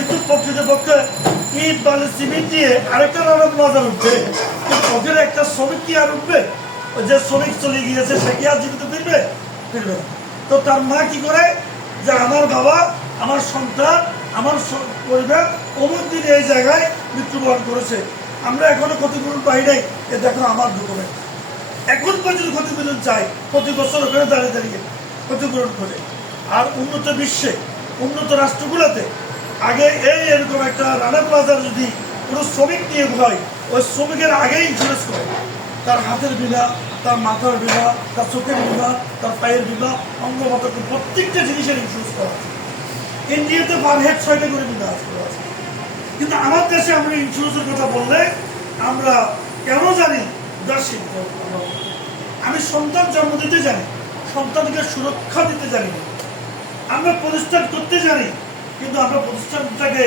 কিন্তু প্রকৃতপক্ষে ইট বালি সিমেন্ট দিয়ে আরেকটা রানা প্লাজা উঠবে, কিন্তু ওখানে একটা শ্রমিক কি আর উঠবে? যে শ্রমিক চলে গিয়েছে সে কি আর জীবিত ফিরবে? ফিরবে না। তো তার মা কি করে যে আমার বাবা, আমার সন্তান, আমার পরিবার অমুক দিন এই জায়গায় মৃত্যুবরণ করেছে, আমরা এখনো ক্ষতিপূরণ পাই নাই, এ দেখো আমার ডকুমেন্ট। এখন পর্যন্ত ক্ষতিপূরণ চাই, প্রতি বছর ওখানে দাঁড়িয়ে দাঁড়িয়ে ক্ষতিপূরণ করে। আর উন্নত বিশ্বে, উন্নত রাষ্ট্রগুলোতে আগে এরকম একটা রানা প্লাজার যদি কোনো শ্রমিক নিয়োগ হয়, ওই শ্রমিকের আগেই ইন্স্যুরেন্স করে, তার হাতের বিমা, তার মাথার বিমা, তার চোখের বিমা, তার পায়ের বিমা, অঙ্গ মাথার প্রত্যেকটা জিনিসের ইন্স্যুরেন্স করা আছে। ইন্ডিয়াতে পার হেড 6টা করে বিমা আছে। কিন্তু আমার দেশে আমরা ইন্স্যুরেন্সের কথা বললে আমরা কেন জানি উদাসীন। আমি সন্তান জন্ম দিতে জানি, সন্তানকে সুরক্ষা দিতে জানি, আমরা প্রতিষ্ঠান করতে জানি, কিন্তু আমরা প্রতিষ্ঠানটাকে